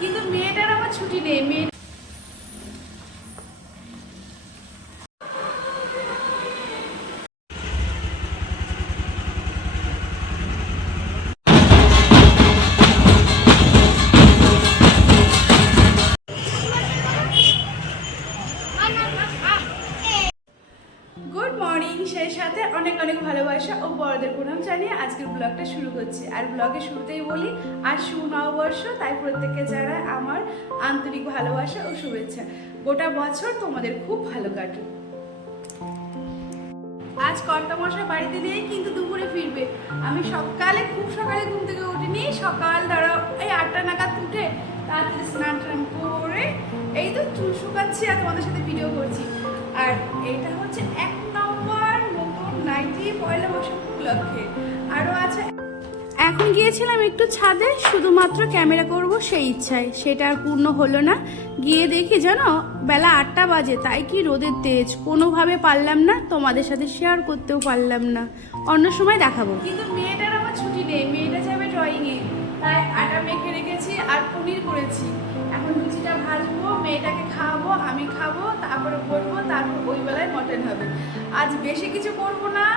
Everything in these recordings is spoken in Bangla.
কিন্তু মেয়েটার আমার ছুটি নেই মেয়ে ভালোবাসা ও বড়দের প্রণাম জানিয়ে আজকের ব্লগটা শুরু করছি। আর ব্লগের শুরুতেই বলি আর শুভ নববর্ষ তাই প্রত্যেককে জানায় আমার আন্তরিক ভালোবাসা ও শুভেচ্ছা। গোটা বছর তোমাদের খুব ভালো কাটুক। আজ কর্তা মশাই বাড়িতে নেই, কিন্তু দুপুরে ফিরবে। আমি সকালে, খুব সকালে ঘুম থেকে উঠিনি, সকাল ধরো এই আটটা নাগাদ উঠে তাড়াতাড়ি স্নান টান করে এই তো চুল শুকাচ্ছি আর তোমাদের সাথে ভিডিও করছি। উপলক্ষে। আরও আছে? এখন গিয়েছিলাম একটু ছাদে, শুধুমাত্র ক্যামেরা করব সেই ইচ্ছায়। সেটা আর পূর্ণ হলো না। গিয়ে দেখি জানো বেলা আটটা বাজে, তাই কি রোদের তেজ। কোনোভাবে পারলাম না, তোমাদের সাথে শেয়ার করতেও পারলাম না। অন্য সময় দেখাবো। কিন্তু মেয়েটার আমার ছুটি নেই, মেয়েটা যাবে ড্রয়িংয়ে তাই আটা মেখে রেখেছি আর পনির করেছি। এখন লুচিটা ভাজবো, মেয়েটাকে খাওয়াবো, আমি খাব, তারপরে পড়ব তারপর ওই বেলায় মটন হবে। আজ বেশি কিছু করব না।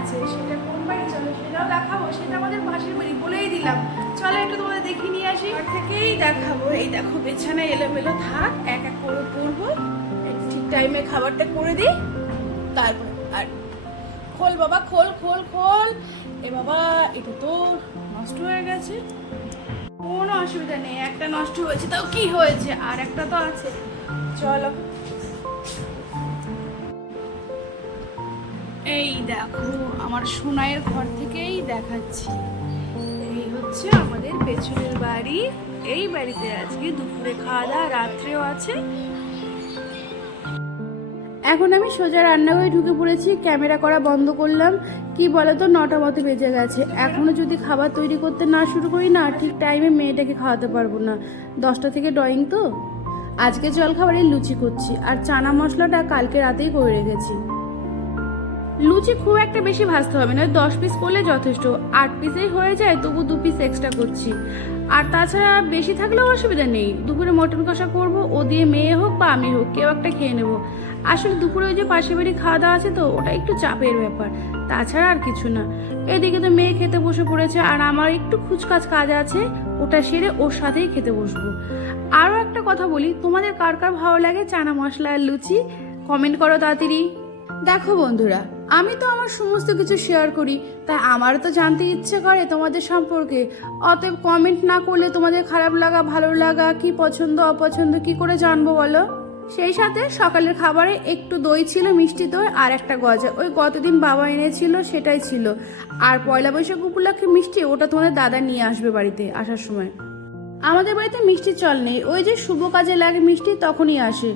আছে, সেটা কোন বাড়ি চলো, সেটাও দেখাবো, সেটা আমাদের মাসির বাড়ি বলেই দিলাম। চলো একটু তোমাদের দেখিয়ে নিয়ে আসি। ঘর থেকেই দেখাবো, এই দেখো বিছানায় এলোমেলো থাক, এক এক করে করব ঠিক টাইমে খাবারটা করে দিই, তারপর আর খোল বাবা, খোল খোল খোল। এ বাবা, এটা তো নষ্ট হয়ে গেছে। কোনো অসুবিধা নেই, একটা নষ্ট হয়েছে, তাও কি হয়েছে? আর একটা তো আছে। চলো। এই দেখো, আমার সোনাইয়ের ঘর থেকেই দেখাচ্ছি। এই হচ্ছে আমাদের পেছনের বাড়ি। এই বাড়িতে আজকে দুপুরে খাওয়া দাওয়া রাত্রেও আছে। এখন আমি সোজা রান্নাঘরে ঢুকে পড়েছি, ক্যামেরা করা বন্ধ করলাম। কি বলতো, নটা মতো বেজে গেছে। এখনও যদি খাবার তৈরি করতে না শুরু করি না, ঠিক টাইমে মেয়েটাকে খাওয়াতে পারব না। দশটা থেকে ড্রয়িং তো। আজকে জল খাবারে লুচি করছি। আর চানা মশলাটা কালকে রাতেই করে রেখেছি। লুচি খুব একটা বেশি ভাজতে হবে না দশ পিস করলে যথেষ্ট। আট পিসেই হয়ে যায় তবু দু পিস এক্সট্রা করছি। আর তাছাড়া বেশি থাকলেও অসুবিধা নেই। দুপুরে মটন কষা করব, ও দিয়ে মেয়ে হোক বা আমি হোক, কেউ একটা খেয়ে নেব। আসলে দুপুরে ওই যে পাশে বাড়ি খাওয়া দাওয়া আছে তো, ওটা একটু চাপের ব্যাপার। তাছাড়া আর কিছু না। এদিকে তো মেয়ে খেতে বসে পড়েছে, আর আমার একটু খুচকাচ কাজ আছে, ওটা সেরে ওর সাথেই খেতে বসবো। আরও একটা কথা বলি, তোমাদের কার কার ভালো লাগে চানা মশলা আর লুচি? কমেন্ট করো তাড়াতাড়ি। দেখো বন্ধুরা আমি তো আমার সমস্ত কিছু শেয়ার করি, তাই আমারও তো জানতে ইচ্ছে করে তোমাদের সম্পর্কে। অতএব কমেন্ট না করলে তোমাদের খারাপ লাগা, ভালো লাগা, কি পছন্দ, অপছন্দ, কি করে জানব বলো? সেই সাথে সকালের খাবারে একটু দই ছিল, মিষ্টি দই আর একটা গজা। ওই গতদিন বাবা এনেছিল সেটাই ছিল। আর পয়লা বৈশাখ উপলক্ষে মিষ্টি, ওটা তোমাদের দাদা নিয়ে আসবে বাড়িতে আসার সময়। আমাদের বাড়িতে মিষ্টি চল নেই। ওই যে শুভ কাজে লাগে মিষ্টি, তখনই আসে।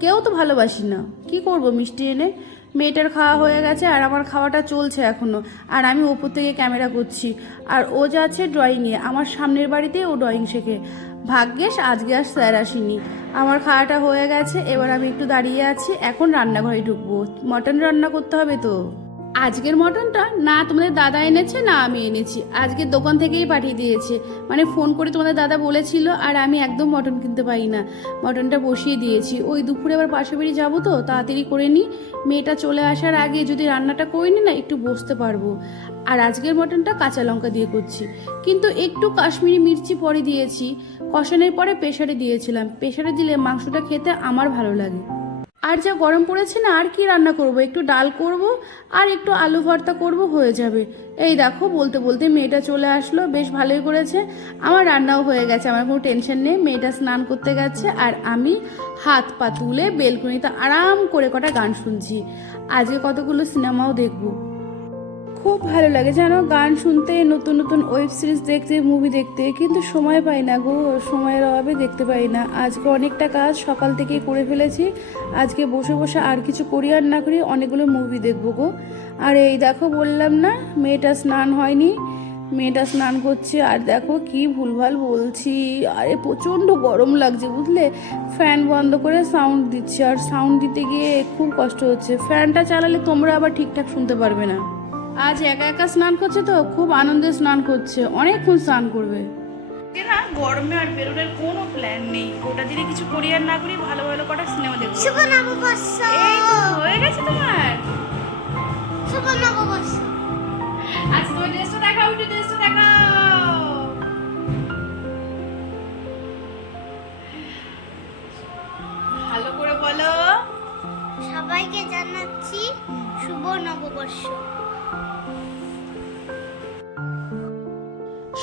কেউ তো ভালোবাসি না। কি করব মিষ্টি এনে? মেয়েটার খাওয়া হয়ে গেছে আর আমার খাওয়াটা চলছে এখনও আর আমি ওপর থেকে ক্যামেরা করছি আর ও যাচ্ছে ড্রয়িংয়ে আমার সামনের বাড়িতেই ও ড্রয়িং শেখে। ভাগ্যেশ, আজকে আর স্যার আসেনি। আমার খাওয়াটা হয়ে গেছে, এবার আমি একটু দাঁড়িয়ে আছি। এখন রান্নাঘরে ঢুকবো। মটন রান্না করতে হবে তো? আজকের মটনটা না তোমাদের দাদা এনেছে, না আমি এনেছি। আজকে দোকান থেকেই পাঠিয়ে দিয়েছে। মানে ফোন করে তোমাদের দাদা বলেছিল আর আমি একদম মটন কিনতে পারি না। মটনটা বসিয়ে দিয়েছি। ওই দুপুরে আবার পাশে বাড়ি যাব তো, তাড়াতাড়ি করে নিই। মেয়েটা চলে আসার আগে যদি রান্নাটা করে নিই না, একটু বসতে পারব। আর আজকের মটনটা কাঁচা লঙ্কা দিয়ে করছি। কিন্তু একটু কাশ্মীরি মির্চি পরে দিয়েছি। কষানোর পরে প্রেশারে দিয়েছিলাম। প্রেশারে দিলে মাংসটা খেতে আমার ভালো লাগে। আর যা গরম পড়েছে না, আর কি রান্না করব? একটু ডাল করব আর একটু আলু ভর্তা করব, হয়ে যাবে। এই দেখো, বলতে বলতে মেয়েটা চলে আসলো, বেশ ভালোই করেছে। আমার রান্নাও হয়ে গেছে, আমার কোনো টেনশন নেই। মেয়েটা স্নান করতে গেছে আর আমি হাত পা তুলে বেলকুনিতে আরাম করে কটা গান শুনছি। আজকে কতগুলো সিনেমাও দেখব। খুব ভালো লাগে। জানো গান শুনতে, নতুন নতুন ওয়েব সিরিজ দেখতে মুভি দেখতে, কিন্তু সময় পাই না গো। সময়ের অভাবে দেখতে পাই না। আজকে অনেকটা কাজ সকাল থেকেই করে ফেলেছি। আজকে বসে বসে আর কিছু করি আর না করি অনেকগুলো মুভি দেখব গো। আর এই দেখো বললাম না, মেয়েটা স্নান হয়নি। মেয়েটা স্নান করছে আর দেখো কি ভুলভাল বলছি। আরে প্রচণ্ড গরম লাগছে, বুঝলে? ফ্যান বন্ধ করে সাউন্ড দিচ্ছে। আর সাউন্ড দিতে গিয়ে খুব কষ্ট হচ্ছে। ফ্যানটা চালালে তোমরা আবার ঠিকঠাক শুনতে পারবে না। আজ একা একা স্নান করছে তো খুব আনন্দে স্নান করছে অনেকক্ষণ স্নান করবে। না গরমে আর বেরোনোর কোনো প্ল্যান নেই। ওটা যদি কিছু করি আর না করি ভালো ভালো কটা সিনেমা দেখব। শুভ নববর্ষ এই তো হয়ে গেছে তোমার? শুভ নববর্ষ আচ্ছা তোমার ড্রেসটা দেখাও একটু ড্রেসটা দেখাও। ভালো করে বলো। সবাইকে জানাচ্ছি শুভ নববর্ষ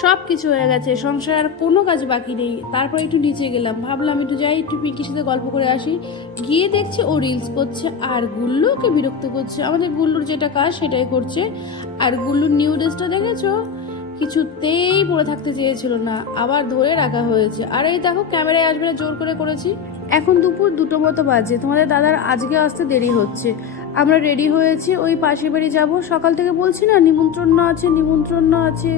সব কিছু হয়ে গেছে, সংসার আর কোনো কাজ বাকি নেই। তারপর একটু নিচে গেলাম, ভাবলাম একটু যাই, একটু পিঙ্কির সাথে গল্প করে আসি। গিয়ে দেখছি ও রিলস করছে, আর গুল্লুকে বিরক্ত করছে। আমাদের গুল্লুর যেটা কাজ সেটাই করছে। আর গুল্লুর নিউ ড্রেসটা দেখেছ? কিছুতেই পরে থাকতে চেয়েছিল না, আবার ধরে রাখা হয়েছে। আর এই দেখো, ক্যামেরায় আসবে না, জোর করে করেছি। এখন দুপুর দুটো মতো বাজে, তোমাদের দাদার আজকে আসতে দেরি হচ্ছে। আমরা রেডি হয়েছি, ওই পাশের বাড়ি যাব। সকাল থেকে বলছি না, নিমন্ত্রণ আছে নিমন্ত্রণ আছে।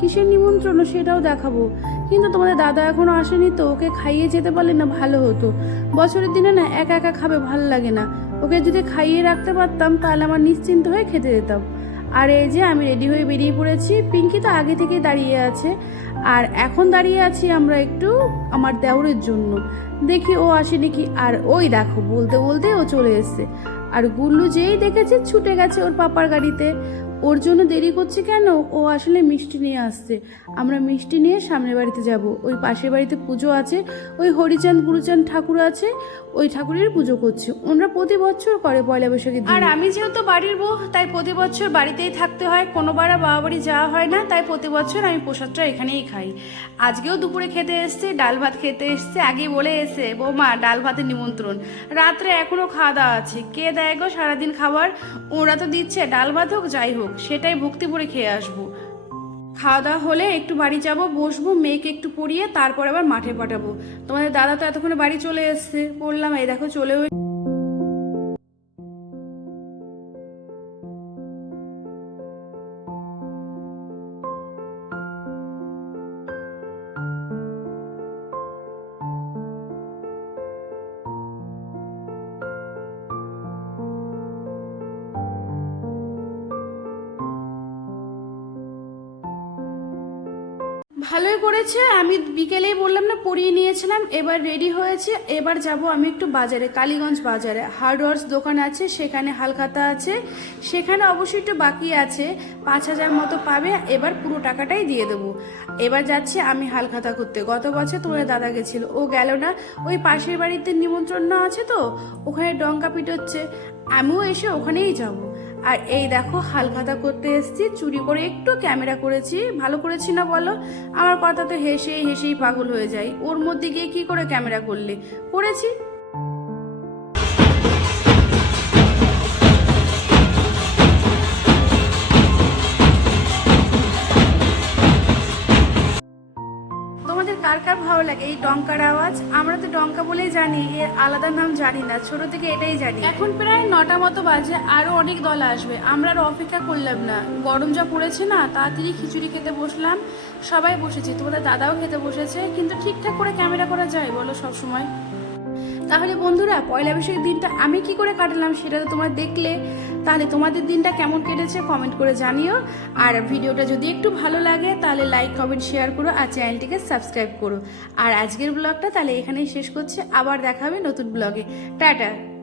কিসের নিমন্ত্রণ সেটাও দেখাবো। কিন্তু তোমাদের দাদা এখনও আসেনি তো, ওকে খাইয়ে যেতে পারলে না ভালো হতো। বছরের দিনে না একা একা খাবে ভালো লাগে না। ওকে যদি খাইয়ে রাখতে পারতাম, তাহলে আমার নিশ্চিন্ত হয়ে খেতে যেতাম। আর এই যে, আমি রেডি হয়ে বেরিয়ে পড়েছি। পিঙ্কি তো আগে থেকেই দাঁড়িয়ে আছে। আর এখন দাঁড়িয়ে আছি আমরা একটু আমার দেওরের জন্য। দেখি ও আসে নাকি আর ওই দেখো, বলতে বলতে ও চলে এসছে। আর গুল্লু যেই দেখেছে, ছুটে গেছে ওর পাপার গাড়িতে। ওর জন্য দেরি করছে কেন? ও আসলে মিষ্টি নিয়ে আসছে। আমরা মিষ্টি নিয়ে সামনের বাড়িতে যাব। ওই পাশের বাড়িতে পুজো আছে, ওই হরিচাঁদ, গুরুচাঁদ ঠাকুর আছে, ওই ঠাকুরের পুজো করছে। ওনারা প্রতি বছর করে পয়লা বৈশাখে আর আমি যেহেতু বাড়ির বউ, তাই প্রতি বছর বাড়িতেই থাকতে হয়। কোনোবার বাবা বাড়ি যাওয়া হয় না, তাই প্রতি বছর আমি প্রসাদটা এখানেই খাই। আজকেও দুপুরে খেতে এসছে, ডাল ভাত খেতে এসছে আগেই বলে এসে, বৌমা, ডাল ভাতের নিমন্ত্রণ। রাত্রে এখনও খাওয়া দাওয়া আছে। কে দেয় গো সারাদিন খাবার? ওরা তো দিচ্ছে, ডাল ভাত হোক, যাই হোক। সেটাই ভক্তি করে খেয়ে আসব। খাওয়া দাওয়া হলে একটু বাড়ি যাব, বসবো, মেয়েকে একটু পড়িয়ে তারপর আবার মাঠে পাঠাবো। তোমাদের দাদা তো এতক্ষণে বাড়ি চলে এসছে পড়লাম এই দেখো চলেও ভালোই করেছে, আমি বিকেলেই বললাম, না, পরিয়ে নিয়েছিলাম, এবার রেডি হয়েছে, এবার যাব আমি একটু বাজারে, কালীগঞ্জ বাজারে। হার্ডওয়ার্স দোকান আছে, সেখানে হালখাতা আছে, সেখানে অবশ্যই একটু বাকি আছে, পাঁচ হাজার মতো পাবে, এবার পুরো টাকাটাই দিয়ে দেবো। এবার যাচ্ছি আমি হালখাতা করতে। গত বছর তোমার দাদা গেছিল, ও গেল না, ওই পাশের বাড়িতে নিমন্ত্রণ আছে তো, ওখানে ডঙ্কা পিটোচ্ছে, আমিও এসে ওখানেই যাব। আর এই দেখো হালখাতা করতে এসেছি, চুরি করে একটু ক্যামেরা করেছি। ভালো করেছি না বলো? আমার কথা তো হেসেই হেসেই পাগল হয়ে যায় ওর মধ্যে গিয়ে কি করে ক্যামেরা করলে? করেছি। ডঙ্কার আওয়াজ। আমরা তো ডঙ্কা বলেই জানি এর আলাদা নাম জানি না, ছোট থেকে এটাই জানি। এখন প্রায় নটা মতো বাজে, আরও অনেক দল আসবে। আমরা আর অপেক্ষা করলাম না। গরম যা পড়েছে না, তাড়াতাড়ি খিচুড়ি খেতে বসলাম। সবাই বসেছি, তোমাদের দাদাও খেতে বসেছে, কিন্তু ঠিকঠাক করে ক্যামেরা করা যায় বলো সব সময় তাহলে বন্ধুরা, পয়লা বৈশাখের দিনটা আমি কি করে কাটালাম সেটা তো তোমরা দেখলে। তাহলে তোমাদের দিনটা কেমন কেটেছে কমেন্ট করে জানিও। আর ভিডিওটা যদি একটু ভালো লাগে, তাহলে লাইক, কমেন্ট, শেয়ার করো আর চ্যানেলটিকে সাবস্ক্রাইব করো। আর আজকের ব্লগটা তাহলে এখানেই শেষ করছে। আবার দেখাবে নতুন ব্লগে। টাটা।